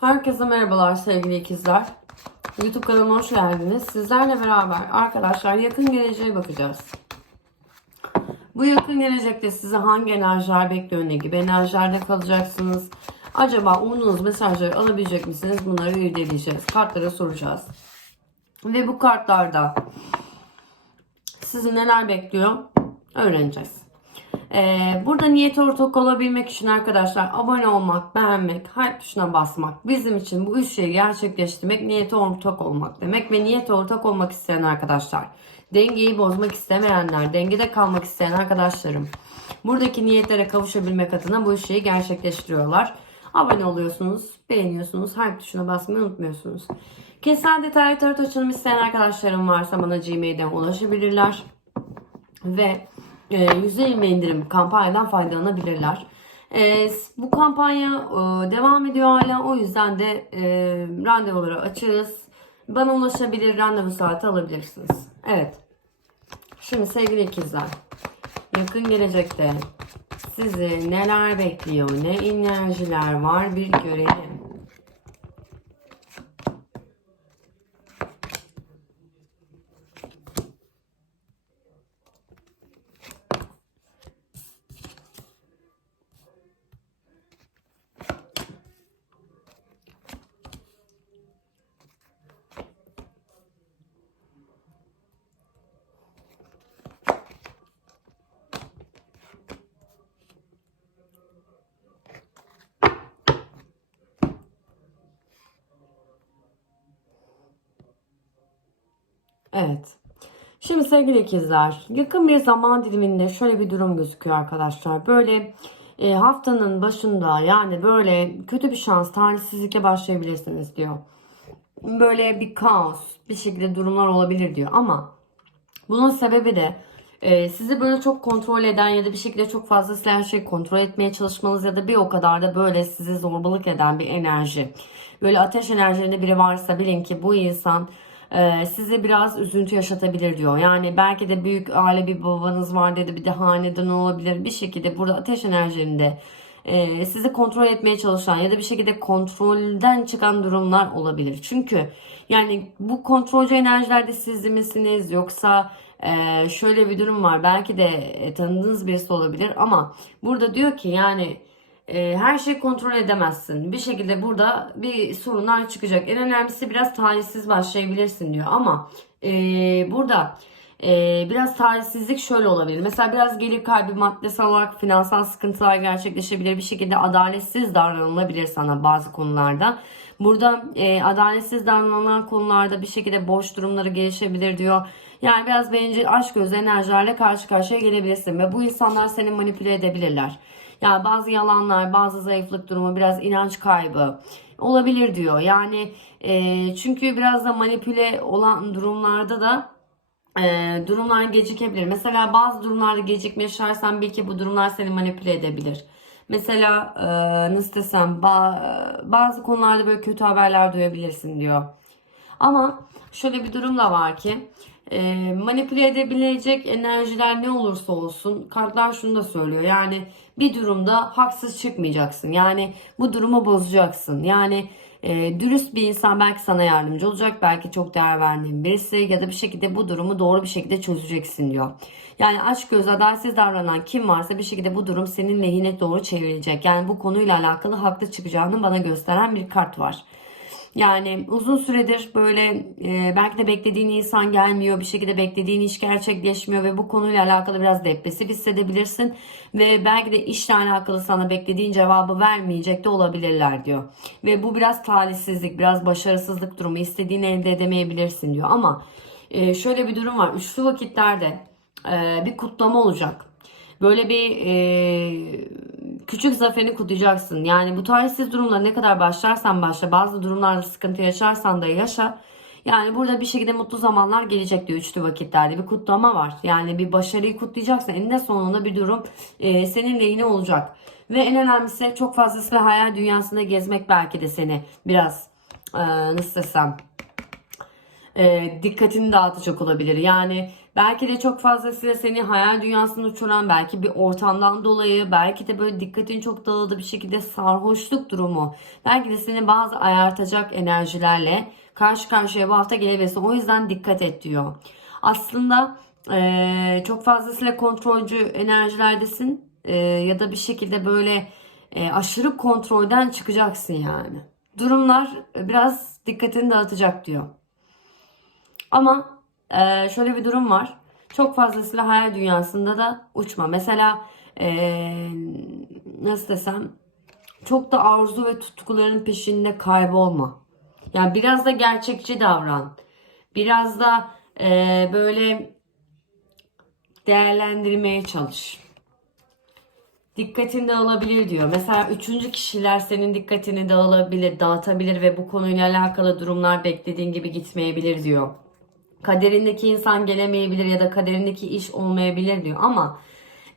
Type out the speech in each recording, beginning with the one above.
Herkese merhabalar sevgili ikizler. YouTube kanalıma hoş geldiniz. Sizlerle beraber arkadaşlar yakın geleceğe bakacağız. Bu yakın gelecekte size hangi enerjiler bekliyor, ne gibi enerjilerde kalacaksınız? Acaba umduğunuz mesajları alabilecek misiniz? Bunları irdeleyeceğiz. Kartlara soracağız. Ve bu kartlarda sizi neler bekliyor öğreneceğiz. Ee, burada niyet ortak olabilmek için arkadaşlar abone olmak, beğenmek, hype tuşuna basmak bizim için bu üç şeyi gerçekleştirmek niyete ortak olmak demek ve niyete ortak olmak isteyen arkadaşlar dengeyi bozmak istemeyenler, dengede kalmak isteyen arkadaşlarım buradaki niyetlere kavuşabilmek adına bu şeyi gerçekleştiriyorlar. Abone oluyorsunuz, beğeniyorsunuz, hype tuşuna basmayı unutmuyorsunuz. Kesel detaylı tarot açılımı isteyen arkadaşlarım varsa bana Gmail'den ulaşabilirler ve %20 indirim kampanyadan faydalanabilirler. E, bu kampanya e, devam ediyor hala. O yüzden de e, randevuları açığız. Bana ulaşabilir, randevu saati alabilirsiniz. Evet. Şimdi sevgili ikizler, yakın gelecekte sizi neler bekliyor, ne enerjiler var bir görelim. Evet. Şimdi sevgili ikizler, yakın bir zaman diliminde şöyle bir durum gözüküyor arkadaşlar. Böyle e, haftanın başında yani böyle kötü bir şans, talihsizlikle başlayabilirsiniz diyor. Böyle bir kaos, bir şekilde durumlar olabilir diyor. Ama bunun sebebi de e, sizi böyle çok kontrol eden ya da bir şekilde çok fazla her şeyi kontrol etmeye çalışmanız ya da bir o kadar da böyle sizi zorbalık eden bir enerji. Böyle ateş enerjilerinde biri varsa bilin ki bu insan e, size biraz üzüntü yaşatabilir diyor. Yani belki de büyük aile bir babanız var dedi bir de hanedan olabilir. Bir şekilde burada ateş enerjilerinde e, sizi kontrol etmeye çalışan ya da bir şekilde kontrolden çıkan durumlar olabilir. Çünkü yani bu kontrolcü enerjilerde siz misiniz yoksa e, şöyle bir durum var. Belki de e, tanıdığınız birisi olabilir ama burada diyor ki yani e, her şeyi kontrol edemezsin. Bir şekilde burada bir sorunlar çıkacak. En önemlisi biraz talihsiz başlayabilirsin diyor ama e, burada e, biraz talihsizlik şöyle olabilir. Mesela biraz gelir kaybı maddesel olarak finansal sıkıntılar gerçekleşebilir. Bir şekilde adaletsiz davranılabilir sana bazı konularda. Burada e, adaletsiz davranılan konularda bir şekilde boş durumları gelişebilir diyor. Yani biraz bencil aşk gözü enerjilerle karşı karşıya gelebilirsin ve bu insanlar seni manipüle edebilirler. Yani bazı yalanlar, bazı zayıflık durumu, biraz inanç kaybı olabilir diyor. Yani e, çünkü biraz da manipüle olan durumlarda da e, durumlar gecikebilir. Mesela bazı durumlarda gecikme yaşarsan bil ki bu durumlar seni manipüle edebilir. Mesela e, nasıl desem bazı konularda böyle kötü haberler duyabilirsin diyor. Ama şöyle bir durum da var ki e, manipüle edebilecek enerjiler ne olursa olsun kartlar şunu da söylüyor. Yani bir durumda haksız çıkmayacaksın. Yani bu durumu bozacaksın. Yani e, dürüst bir insan belki sana yardımcı olacak. Belki çok değer verdiğin birisi ya da bir şekilde bu durumu doğru bir şekilde çözeceksin diyor. Yani aşk göz adaletsiz davranan kim varsa bir şekilde bu durum senin lehine doğru çevrilecek. Yani bu konuyla alakalı haklı çıkacağını bana gösteren bir kart var. Yani uzun süredir böyle e, belki de beklediğin insan gelmiyor, bir şekilde beklediğin iş gerçekleşmiyor ve bu konuyla alakalı biraz depresif hissedebilirsin ve belki de işle alakalı sana beklediğin cevabı vermeyecek de olabilirler diyor. Ve bu biraz talihsizlik, biraz başarısızlık durumu, istediğini elde edemeyebilirsin diyor. Ama e, şöyle bir durum var. Üçlü vakitlerde e, bir kutlama olacak. Böyle bir e, küçük zaferini kutlayacaksın. Yani bu talihsiz durumla ne kadar başlarsan başla bazı durumlarda sıkıntı yaşarsan da yaşa. Yani burada bir şekilde mutlu zamanlar gelecek diyor üçlü vakitlerde. Bir kutlama var. Yani bir başarıyı kutlayacaksın. Eninde sonunda bir durum e, senin lehine olacak. Ve en önemlisi çok fazlasıyla hayal dünyasında gezmek belki de seni biraz e, nasıl desem e, dikkatini dağıtacak olabilir. Yani Belki de çok fazlasıyla seni hayal dünyasına uçuran belki bir ortamdan dolayı belki de böyle dikkatin çok dağıldı bir şekilde sarhoşluk durumu belki de seni bazı ayartacak enerjilerle karşı karşıya bu hafta gelebilirsin. O yüzden dikkat et diyor. Aslında eee, çok fazlasıyla kontrolcü enerjilerdesin Eee, ya da bir şekilde böyle eee, aşırı kontrolden çıkacaksın yani. Durumlar biraz dikkatini dağıtacak diyor. Ama e, şöyle bir durum var. Çok fazlasıyla hayal dünyasında da uçma. Mesela e, nasıl desem çok da arzu ve tutkuların peşinde kaybolma. Yani biraz da gerçekçi davran. Biraz da e, böyle değerlendirmeye çalış. Dikkatin dağılabilir diyor. Mesela üçüncü kişiler senin dikkatini dağılabilir, dağıtabilir ve bu konuyla alakalı durumlar beklediğin gibi gitmeyebilir diyor kaderindeki insan gelemeyebilir ya da kaderindeki iş olmayabilir diyor ama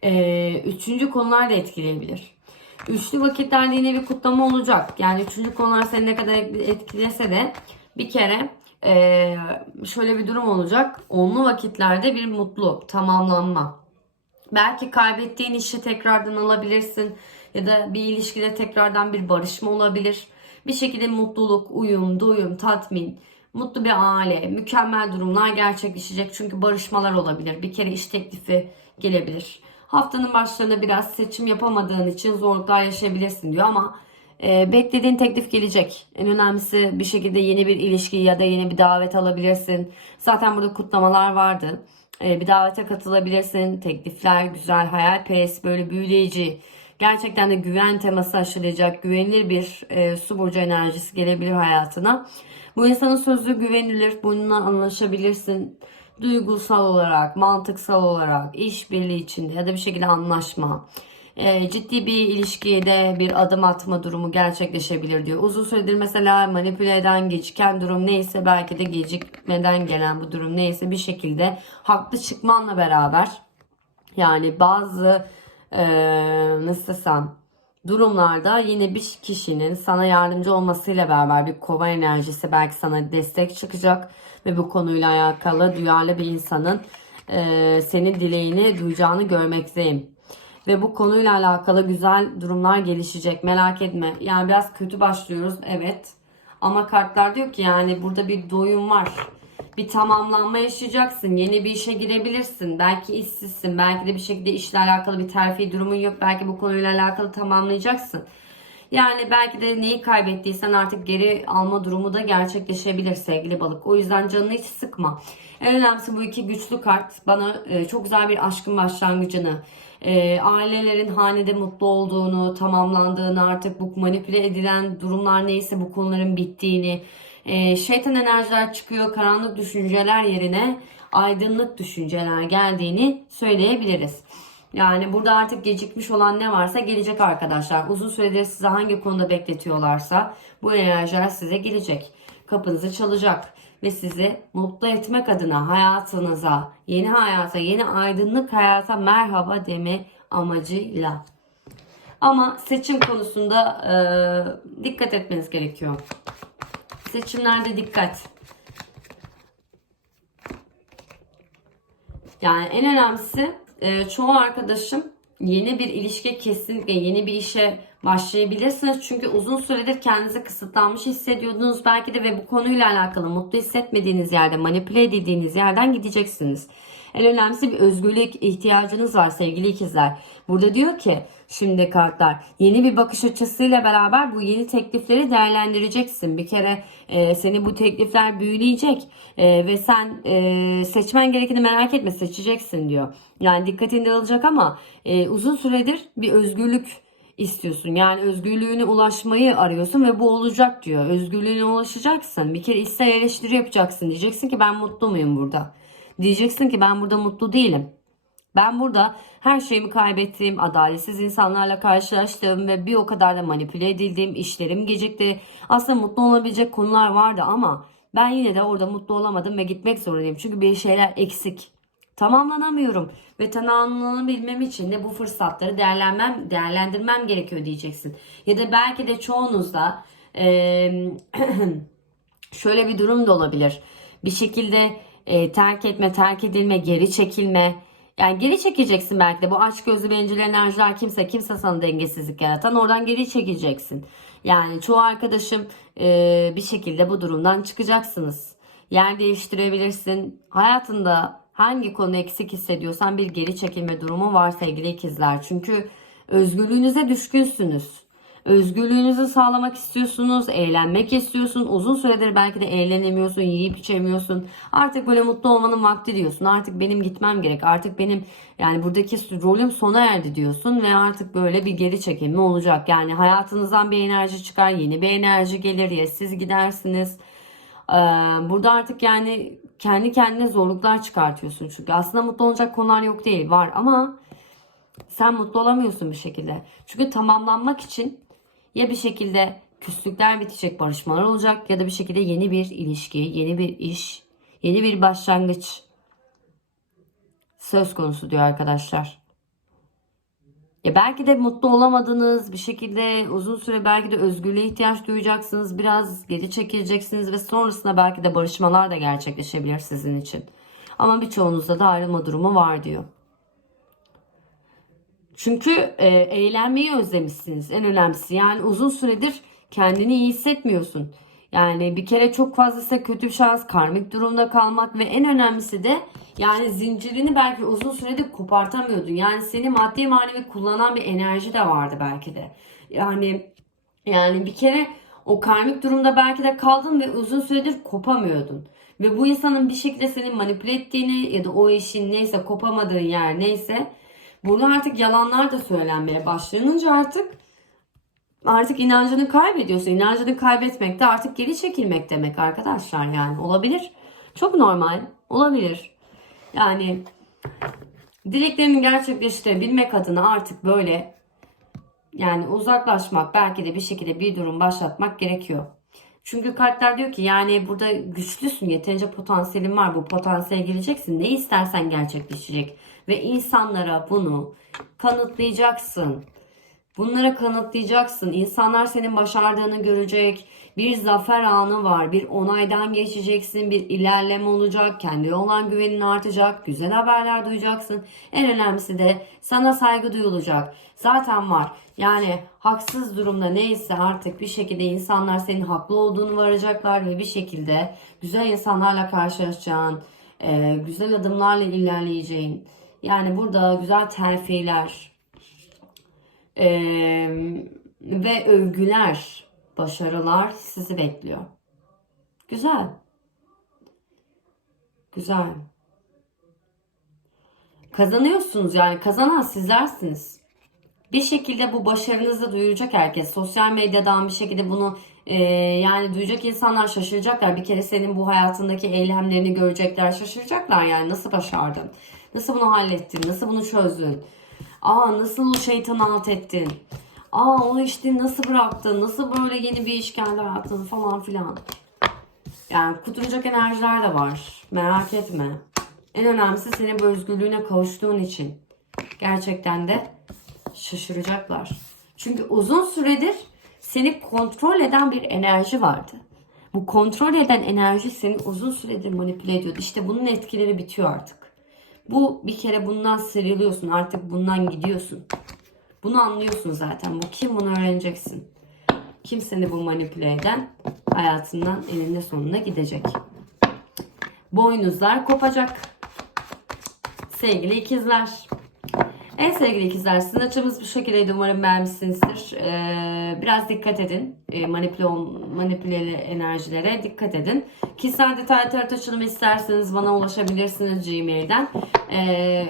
e, üçüncü konular da etkileyebilir. Üçlü vakitlerde yine bir kutlama olacak. Yani üçüncü konular seni ne kadar etkilese de bir kere e, şöyle bir durum olacak. Onlu vakitlerde bir mutlu tamamlanma. Belki kaybettiğin işi tekrardan alabilirsin ya da bir ilişkide tekrardan bir barışma olabilir. Bir şekilde mutluluk, uyum, doyum, tatmin, mutlu bir aile, mükemmel durumlar gerçekleşecek. Çünkü barışmalar olabilir. Bir kere iş teklifi gelebilir. Haftanın başlarında biraz seçim yapamadığın için zorluklar yaşayabilirsin diyor ama e, beklediğin teklif gelecek. En önemlisi bir şekilde yeni bir ilişki ya da yeni bir davet alabilirsin. Zaten burada kutlamalar vardı. E, bir davete katılabilirsin. Teklifler güzel, hayalperest, böyle büyüleyici. Gerçekten de güven teması aşılayacak, güvenilir bir e, su burcu enerjisi gelebilir hayatına. Bu insanın sözü güvenilir, bununla anlaşabilirsin. Duygusal olarak, mantıksal olarak, işbirliği içinde ya da bir şekilde anlaşma. E, ciddi bir ilişkiye de bir adım atma durumu gerçekleşebilir diyor. Uzun süredir mesela manipüle eden, geciken durum neyse belki de gecikmeden gelen bu durum neyse bir şekilde haklı çıkmanla beraber yani bazı e, nasıl desem durumlarda yine bir kişinin sana yardımcı olmasıyla beraber bir kova enerjisi belki sana destek çıkacak ve bu konuyla alakalı duyarlı bir insanın e, senin dileğini duyacağını görmekteyim. Ve bu konuyla alakalı güzel durumlar gelişecek. Merak etme. Yani biraz kötü başlıyoruz. Evet. Ama kartlar diyor ki yani burada bir doyum var. Bir tamamlanma yaşayacaksın. Yeni bir işe girebilirsin. Belki işsizsin. Belki de bir şekilde işle alakalı bir terfi durumun yok. Belki bu konuyla alakalı tamamlayacaksın. Yani belki de neyi kaybettiysen artık geri alma durumu da gerçekleşebilir sevgili balık. O yüzden canını hiç sıkma. En önemlisi bu iki güçlü kart bana e, çok güzel bir aşkın başlangıcını, e, ailelerin hanede mutlu olduğunu, tamamlandığını, artık bu manipüle edilen durumlar neyse bu konuların bittiğini, e, şeytan enerjiler çıkıyor, karanlık düşünceler yerine aydınlık düşünceler geldiğini söyleyebiliriz. Yani burada artık gecikmiş olan ne varsa gelecek arkadaşlar. Uzun süredir size hangi konuda bekletiyorlarsa bu enerjiler size gelecek. Kapınızı çalacak ve sizi mutlu etmek adına hayatınıza, yeni hayata, yeni aydınlık hayata merhaba deme amacıyla. Ama seçim konusunda e, dikkat etmeniz gerekiyor. Seçimlerde dikkat. Yani en önemlisi e, çoğu arkadaşım yeni bir ilişki kesinlikle yeni bir işe başlayabilirsiniz. Çünkü uzun süredir kendinizi kısıtlanmış hissediyordunuz belki de ve bu konuyla alakalı mutlu hissetmediğiniz yerde, manipüle edildiğiniz yerden gideceksiniz. En önemlisi bir özgürlük ihtiyacınız var sevgili ikizler. Burada diyor ki şimdi kartlar yeni bir bakış açısıyla beraber bu yeni teklifleri değerlendireceksin. Bir kere e, seni bu teklifler büyüleyecek e, ve sen e, seçmen gerekeni merak etme seçeceksin diyor. Yani dikkatin dağılacak ama e, uzun süredir bir özgürlük istiyorsun. Yani özgürlüğüne ulaşmayı arıyorsun ve bu olacak diyor. Özgürlüğüne ulaşacaksın. Bir kere ister eleştiri yapacaksın. Diyeceksin ki ben mutlu muyum burada? Diyeceksin ki ben burada mutlu değilim. Ben burada her şeyimi kaybettiğim, adaletsiz insanlarla karşılaştığım ve bir o kadar da manipüle edildiğim, işlerim gecikti. Aslında mutlu olabilecek konular vardı ama ben yine de orada mutlu olamadım ve gitmek zorundayım. Çünkü bir şeyler eksik. Tamamlanamıyorum ve tamamlanabilmem için de bu fırsatları değerlenmem, değerlendirmem gerekiyor diyeceksin. Ya da belki de çoğunuzda eee şöyle bir durum da olabilir. Bir şekilde e, terk etme, terk edilme, geri çekilme. Yani geri çekeceksin belki de bu aşk gözlü bencil enerjiler kimse kimse sana dengesizlik yaratan oradan geri çekeceksin. Yani çoğu arkadaşım e, bir şekilde bu durumdan çıkacaksınız. Yer değiştirebilirsin. Hayatında hangi konu eksik hissediyorsan bir geri çekilme durumu var sevgili ikizler. Çünkü özgürlüğünüze düşkünsünüz. Özgürlüğünüzü sağlamak istiyorsunuz, eğlenmek istiyorsun. Uzun süredir belki de eğlenemiyorsun, yiyip içemiyorsun. Artık böyle mutlu olmanın vakti diyorsun. Artık benim gitmem gerek. Artık benim yani buradaki rolüm sona erdi diyorsun ve artık böyle bir geri çekilme olacak. Yani hayatınızdan bir enerji çıkar, yeni bir enerji gelir ya siz gidersiniz. Burada artık yani kendi kendine zorluklar çıkartıyorsun. Çünkü aslında mutlu olacak konular yok değil, var ama sen mutlu olamıyorsun bir şekilde. Çünkü tamamlanmak için ya bir şekilde küslükler bitecek, barışmalar olacak ya da bir şekilde yeni bir ilişki, yeni bir iş, yeni bir başlangıç söz konusu diyor arkadaşlar. Ya belki de mutlu olamadınız bir şekilde uzun süre belki de özgürlüğe ihtiyaç duyacaksınız. Biraz geri çekileceksiniz ve sonrasında belki de barışmalar da gerçekleşebilir sizin için. Ama birçoğunuzda da ayrılma durumu var diyor. Çünkü e, eğlenmeyi özlemişsiniz en önemlisi. Yani uzun süredir kendini iyi hissetmiyorsun. Yani bir kere çok fazla ise kötü bir şans, karmik durumda kalmak ve en önemlisi de yani zincirini belki uzun süredir kopartamıyordun. Yani seni maddi manevi kullanan bir enerji de vardı belki de. Yani yani bir kere o karmik durumda belki de kaldın ve uzun süredir kopamıyordun. Ve bu insanın bir şekilde seni manipüle ettiğini ya da o işin neyse kopamadığın yer neyse Burada artık yalanlar da söylenmeye başlanınca artık artık inancını kaybediyorsun. İnancını kaybetmek de artık geri çekilmek demek arkadaşlar yani olabilir. Çok normal olabilir. Yani dileklerini gerçekleştirebilmek adına artık böyle yani uzaklaşmak belki de bir şekilde bir durum başlatmak gerekiyor. Çünkü kartlar diyor ki yani burada güçlüsün, yeterince potansiyelin var. Bu potansiyele gireceksin. Ne istersen gerçekleşecek. Ve insanlara bunu kanıtlayacaksın. Bunlara kanıtlayacaksın. İnsanlar senin başardığını görecek. Bir zafer anı var. Bir onaydan geçeceksin. Bir ilerleme olacak. Kendi olan güvenin artacak. Güzel haberler duyacaksın. En önemlisi de sana saygı duyulacak. Zaten var. Yani haksız durumda neyse artık bir şekilde insanlar senin haklı olduğunu varacaklar ve bir şekilde güzel insanlarla karşılaşacağın, e, güzel adımlarla ilerleyeceğin. Yani burada güzel terfiler, e, ve övgüler, başarılar sizi bekliyor. Güzel. Güzel. Kazanıyorsunuz yani kazanan sizlersiniz. Bir şekilde bu başarınızı duyuracak herkes. Sosyal medyadan bir şekilde bunu e, yani duyacak insanlar şaşıracaklar. Bir kere senin bu hayatındaki eylemlerini görecekler, şaşıracaklar yani nasıl başardın? Nasıl bunu hallettin? Nasıl bunu çözdün? Aa nasıl o şeytanı alt ettin? Aa onu işte nasıl bıraktın? Nasıl böyle yeni bir iş geldi hayatına falan filan. Yani kurtulacak enerjiler de var. Merak etme. En önemlisi senin bu özgürlüğüne kavuştuğun için. Gerçekten de şaşıracaklar. Çünkü uzun süredir seni kontrol eden bir enerji vardı. Bu kontrol eden enerji seni uzun süredir manipüle ediyordu. İşte bunun etkileri bitiyor artık. Bu bir kere bundan sıyrılıyorsun. Artık bundan gidiyorsun. Bunu anlıyorsun zaten. Bu kim bunu öğreneceksin. Kim seni bu manipüle eden hayatından eninde sonunda gidecek. Boynuzlar kopacak. Sevgili ikizler. En sevgili ikizler sizin açımız bu şekildeydi. Umarım beğenmişsinizdir. Ee, biraz dikkat edin. Ee, manipüle, manipüleli enerjilere dikkat edin. Kişisel detay tarot açılımı isterseniz bana ulaşabilirsiniz Gmail'den. Ee,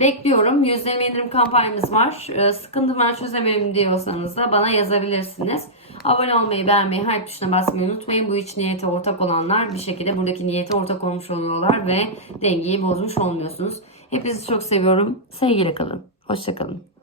bekliyorum. %20 indirim kampanyamız var. Ee, sıkıntı var çözemedim diyorsanız da bana yazabilirsiniz. Abone olmayı, beğenmeyi, hype tuşuna basmayı unutmayın. Bu üç niyete ortak olanlar bir şekilde buradaki niyete ortak olmuş oluyorlar ve dengeyi bozmuş olmuyorsunuz. Hepinizi çok seviyorum. Sevgiyle kalın. Hoşçakalın.